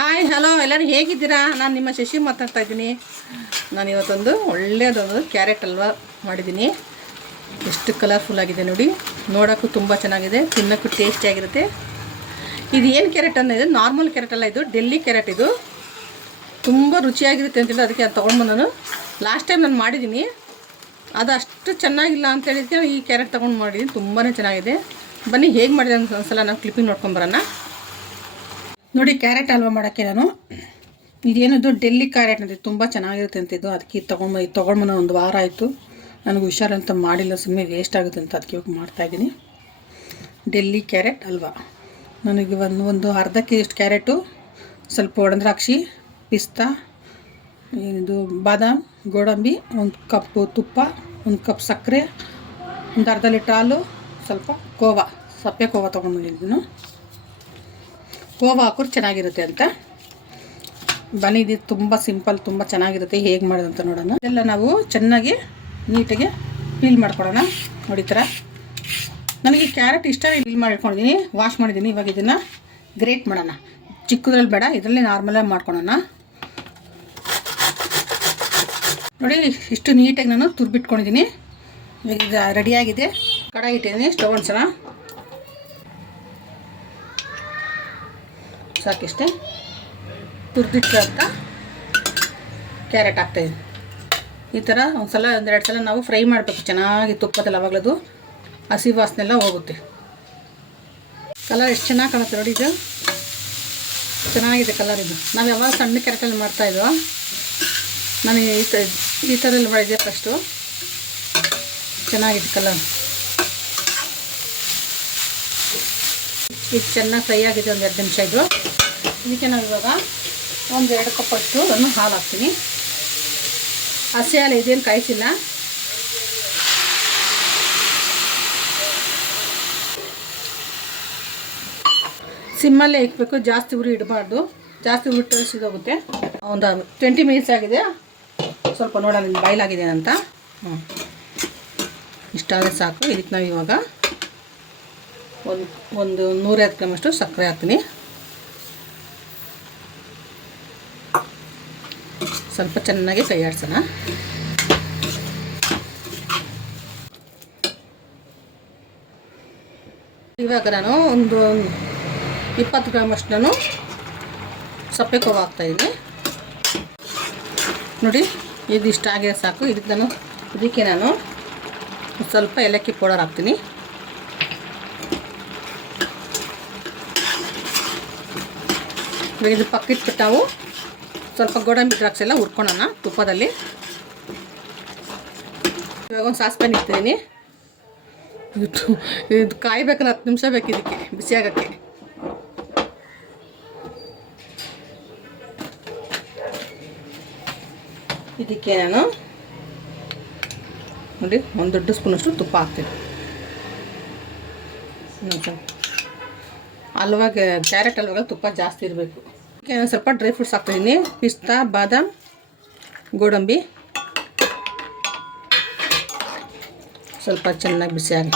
Hi hello ಎಲ್ಲರೂ ಹೇಗಿದ್ದೀರಾ? ನಾನು ನಿಮ್ಮ ಶಶಿ ಮಾತಾಡ್ತಾ ಇದ್ದೀನಿ. ನಾನು ಇವತ್ತೊಂದು ಒಳ್ಳೆಯದೊಂದು ಕ್ಯಾರೆಟ್ ಹಲ್ವಾ ಮಾಡಿದ್ದೀನಿ. ಎಷ್ಟು ಕಲರ್ಫುಲ್ ಆಗಿದೆ ನೋಡಿ. ನೋಡೋಕ್ಕೂ ತುಂಬ ಚೆನ್ನಾಗಿದೆ, ತಿನ್ನೋಕ್ಕೂ ಟೇಸ್ಟಿಯಾಗಿರುತ್ತೆ ಇದು ಏನು ಕ್ಯಾರೆಟ್ ಅನ್ನೋದು ನಾರ್ಮಲ್ ಕ್ಯಾರೆಟ್ ಅಲ್ಲ ಇದು ಡೆಲ್ಲಿ ಕ್ಯಾರೆಟ್ ಇದು. ತುಂಬ ರುಚಿಯಾಗಿರುತ್ತೆ ಅಂತೇಳಿ ಅದಕ್ಕೆ ಅದು ತೊಗೊಂಡು ನಾನು. ಲಾಸ್ಟ್ ಟೈಮ್ ನಾನು ಮಾಡಿದ್ದೀನಿ. ಅದು ಅಷ್ಟು ಚೆನ್ನಾಗಿಲ್ಲ ಅಂತ ಹೇಳಿದ್ದೆ ಈ ಕ್ಯಾರೆಟ್ ತೊಗೊಂಡು ಮಾಡಿದ್ದೀನಿ ತುಂಬಾ ಚೆನ್ನಾಗಿದೆ. ಬನ್ನಿ, ಹೇಗೆ ಮಾಡಿದೆ ಅಂತ ಒಂದ್ಸಲ ನಾವು ಕ್ಲಿಪ್ಪಿಂಗ್ ನೋಡ್ಕೊಂಬರೋಣ ನೋಡಿ, ಕ್ಯಾರೆಟ್ ಹಲ್ವಾ ಮಾಡೋಕ್ಕೆ ನಾನು? ಇದೇನದು ಡೆಲ್ಲಿ ಕ್ಯಾರೆಟ್ ಅಂತ, ತುಂಬ ಚೆನ್ನಾಗಿರುತ್ತೆ ಅದಕ್ಕೆ ಇದು ತೊಗೊಂಬ ಇದು ತೊಗೊಂಡ್ಬಂದು ಒಂದು ವಾರ ಆಯಿತು. ನನಗೆ ಹುಷಾರಂತ ಮಾಡಿಲ್ಲ ಸುಮ್ಮನೆ ವೇಸ್ಟ್ ಆಗುತ್ತೆ ಅಂತ ಅದಕ್ಕೆ ಇವಾಗ ಮಾಡ್ತಾಯಿದ್ದೀನಿ ಡೆಲ್ಲಿ ಕ್ಯಾರೆಟ್ ಹಲ್ವಾ ನನಗೆ ಒಂದು ಒಂದು ಅರ್ಧ ಕೆ ಜಿಷ್ಟು ಕ್ಯಾರೆಟು? ಸ್ವಲ್ಪ ಒಣದ್ರಾಕ್ಷಿ, ಪಿಸ್ತಾ, ಇದು ಬಾದಾಮ್, ಗೋಡಂಬಿ, ಒಂದು ಕಪ್ಪು ತುಪ್ಪ, ಒಂದು ಕಪ್ ಸಕ್ಕರೆ, ಒಂದು ಅರ್ಧ ಲೀಟ್ರ್ ಹಾಲು, ಸ್ವಲ್ಪ ಕೋವಾ, ಸಪ್ಪೆ ಕೋವಾ ತೊಗೊಂಡ್ಬಂದಿದ್ದೀನಿ ಕೋವಾ ಹಾಕೋರು ಚೆನ್ನಾಗಿರುತ್ತೆ ಅಂತ. ಬನ್ನಿ, ಇದು ತುಂಬ ಸಿಂಪಲ್, ತುಂಬ ಚೆನ್ನಾಗಿರುತ್ತೆ. ಹೇಗೆ ಮಾಡೋದಂತ ನೋಡೋಣ. ಇದೆಲ್ಲ ನಾವು ಚೆನ್ನಾಗಿ ನೀಟಾಗಿ ಪೀಲ್ ಮಾಡ್ಕೊಡೋಣ. ನೋಡಿ ಥರ. ನನಗೆ ಕ್ಯಾರೆಟ್ ಇಷ್ಟ ಪೀಲ್ ಮಾಡ್ಕೊಂಡಿದ್ದೀನಿ. ವಾಶ್ ಮಾಡಿದ್ದೀನಿ. ಇವಾಗ ಇದನ್ನು ಗ್ರೇಟ್ ಮಾಡೋಣ. ಚಿಕ್ಕದ್ರಲ್ಲಿ ಬೇಡ, ಇದರಲ್ಲಿ ನಾರ್ಮಲಾಗಿ ಮಾಡ್ಕೊಳೋಣ. ನೋಡಿ, ಇಷ್ಟು ನೀಟಾಗಿ ನಾನು ತುರ್ಬಿಟ್ಕೊಂಡಿದ್ದೀನಿ. ಇವಾಗ ಇದು ರೆಡಿಯಾಗಿದೆ ಕಡಾಯಿ ಇಟ್ಟಿದ್ದೀನಿ. ಸ್ಟವ್ ಸಾಕಿಷ್ಟೇ. ತುರ್ದಿಟ್ಟಂತ ಕ್ಯಾರೆಟ್ ಹಾಕ್ತಾಯಿದ್ದೀನಿ ಈ ಥರ ಒಂದು ಸಲ ಒಂದೆರಡು ಸಲ ನಾವು ಫ್ರೈ ಮಾಡಬೇಕು. ಚೆನ್ನಾಗಿ ತುಪ್ಪದಲ್ಲಿ ಅವಾಗಲದು ಹಸಿ ವಾಸನೆಲ್ಲ ಹೋಗುತ್ತೆ. ಕಲರ್ ಎಷ್ಟು ಚೆನ್ನಾಗಿ ಕಾಣುತ್ತೆ ನೋಡಿ ಇದು. ಚೆನ್ನಾಗಿದೆ ಕಲರ್ ಇದು. ನಾವು ಯಾವಾಗ ಸಣ್ಣ ಕ್ಯಾರೆಟಲ್ಲಿ ಮಾಡ್ತಾಯಿದ್ವೋ ನಾನು ಈ ಥರ ಈ ಥರದಲ್ಲಿ ಮಾಡಿದ್ದೆ ಫಸ್ಟು ಚೆನ್ನಾಗಿದೆ ಕಲರ್. ಇದು ಚೆನ್ನಾಗಿ ಫ್ರೈ ಆಗಿದೆ ಒಂದು ಎರಡು ನಿಮಿಷ ಇದು ಇದಕ್ಕೆ ನಾವು ಇವಾಗ ಒಂದು ಎರಡು ಕಪ್ ಅಷ್ಟು ಅದನ್ನು ಹಾಲು ಹಾಕ್ತೀನಿ. ಹಸಿ ಹಾಲು ಇದೇನು ಕಾಯಿಸಿಲ್ಲ. ಸಿಮ್ಮಲ್ಲೇ ಇಕ್ಬೇಕು, ಜಾಸ್ತಿ ಉರಿ ಇಡಬಾರ್ದು. ಜಾಸ್ತಿ ಉರಿ ಇಟ್ಟರೆ ಒಂದು ಟ್ವೆಂಟಿ ಮಿನಿಟ್ಸ್ ಆಗಿದೆ. ಸ್ವಲ್ಪ ನೋಡೋಣ ಬಾಯ್ಲಾಗಿದೆ ಅಂತ. ಹ್ಞೂ ಇಷ್ಟಾದರೆ ಸಾಕು, ಇದಕ್ಕೆ ನಾವು ಇವಾಗ ಒಂದು ಒಂದು ನೂರೈವತ್ತು ಗ್ರಾಮಷ್ಟು ಸಕ್ಕರೆ ಹಾಕ್ತೀನಿ. ಸ್ವಲ್ಪ ಚೆನ್ನಾಗಿ ಕೈ ಇವಾಗ ನಾನು ಒಂದು ಇಪ್ಪತ್ತು ಗ್ರಾಮಷ್ಟು ನಾನು ಸಪ್ಪೆ ಕೋವ ಹಾಕ್ತಾಯಿದ್ದೀನಿ ನೋಡಿ ಇದು ಇಷ್ಟ ಆಗಿದೆ ಸಾಕು. ಇದಕ್ಕೆ ನಾನು ಇದಕ್ಕೆ ನಾನು ಸ್ವಲ್ಪ ಏಲಕ್ಕಿ ಪೌಡರ್ ಹಾಕ್ತೀನಿ. ಇದು ಪಕ್ಕಿಟ್ಬಿಟ್ಟು ನಾವು ಸ್ವಲ್ಪ ಗೋಡಂಬಿ ದ್ರಾಕ್ಷಿ ಎಲ್ಲ ಹುರ್ಕೊಳೋಣ ತುಪ್ಪದಲ್ಲಿ. ಇವಾಗ ಒಂದು ಸಾಸ್ಪೆನ್ ಇಟ್ಟಿದ್ದೀನಿ. ಇದು ಇದು ಕಾಯ್ಬೇಕಂದ್ರೆ ಹತ್ತು ನಿಮಿಷ ಬೇಕು ಇದಕ್ಕೆ ಬಿಸಿಯಾಗಕ್ಕೆ ಇದಕ್ಕೆ ನಾನು ನೋಡಿ, ಒಂದು ದೊಡ್ಡ ಸ್ಪೂನಷ್ಟು ತುಪ್ಪ ಹಾಕ್ತೀನಿ. ಹಲ್ವಾಗ ಕ್ಯಾರೆಟ್ ಹಲ್ವಾಗ ತುಪ್ಪ ಜಾಸ್ತಿ ಇರಬೇಕು. ಸ್ವಲ್ಪ ಡ್ರೈ ಫ್ರೂಟ್ಸ್ ಹಾಕ್ತಿದ್ದೀನಿ ಪಿಸ್ತಾ, ಬಾದಾಮ್, ಗೋಡಂಬಿ. ಸ್ವಲ್ಪ ಚೆನ್ನಾಗಿ ಬಿಸಿಯಾಗಿ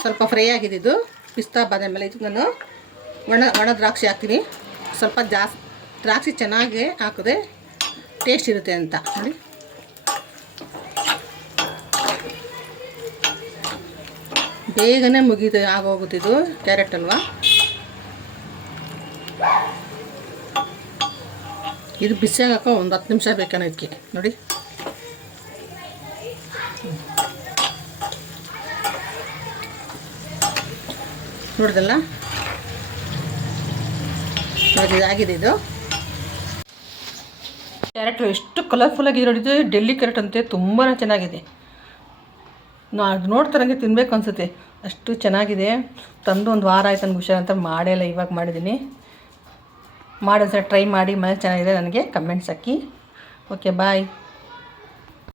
ಸ್ವಲ್ಪ ಫ್ರೈ ಆಗಿದೆ ಇದು. ಪಿಸ್ತಾ, ಬಾದಾಮಿ ಇದಕ್ಕೆ ನಾನು. ಒಣ ಒಣ ದ್ರಾಕ್ಷಿ ಹಾಕ್ತೀನಿ. ಸ್ವಲ್ಪ ಜಾಸ್ತಿ ದ್ರಾಕ್ಷಿ ಚೆನ್ನಾಗಿ ಹಾಕಿದ್ರೆ ಟೇಸ್ಟ್ ಇರುತ್ತೆ ಅಂತ. ನೋಡಿ ಬೇಗನೆ ಮುಗಿದು ಆಗೋಗುತ್ತಿದ್ದು ಕ್ಯಾರೆಟ್ ಅಲ್ವಾ? ಇದು ಬಿಸಿಯಾಗಿ ಹಾಕೋ ಒಂದು ಹತ್ತು ನಿಮಿಷ ಬೇಕೇನೋ ಇದಕ್ಕೆ ನೋಡಿ. ನೋಡ್ದಲ್ಲ? ನೋಡಿ, ಇದಾಗಿದೆ ಇದು. ಕ್ಯಾರೆಟ್ ಎಷ್ಟು ಕಲರ್ಫುಲ್ ಆಗಿದೆ ನೋಡಿದ್ರೆ ಡೆಲ್ಲಿ ಕ್ಯಾರೆಟ್ ಅಂತೆ ತುಂಬಾ ಚೆನ್ನಾಗಿದೆ. ಅದು ನೋಡ್ತಾರಂಗೆ ತಿನ್ನಬೇಕು ಅನಿಸುತ್ತೆ. ಅಷ್ಟು ಚೆನ್ನಾಗಿದೆ. ತಂದು ಒಂದು ವಾರ ಆಯ್ತು ನನಗೆ ಹುಷಾರಂತ ಮಾಡೇ ಇಲ್ಲ, ಇವಾಗ ಮಾಡಿದ್ದೀನಿ ಮಾಡಿ ಸರ್ ಟ್ರೈ ಮಾಡಿ ಮನೆ ಚೆನ್ನಾಗಿದೆ ನನಗೆ ಕಮೆಂಟ್ಸ್ ಹಾಕಿ. Okay bye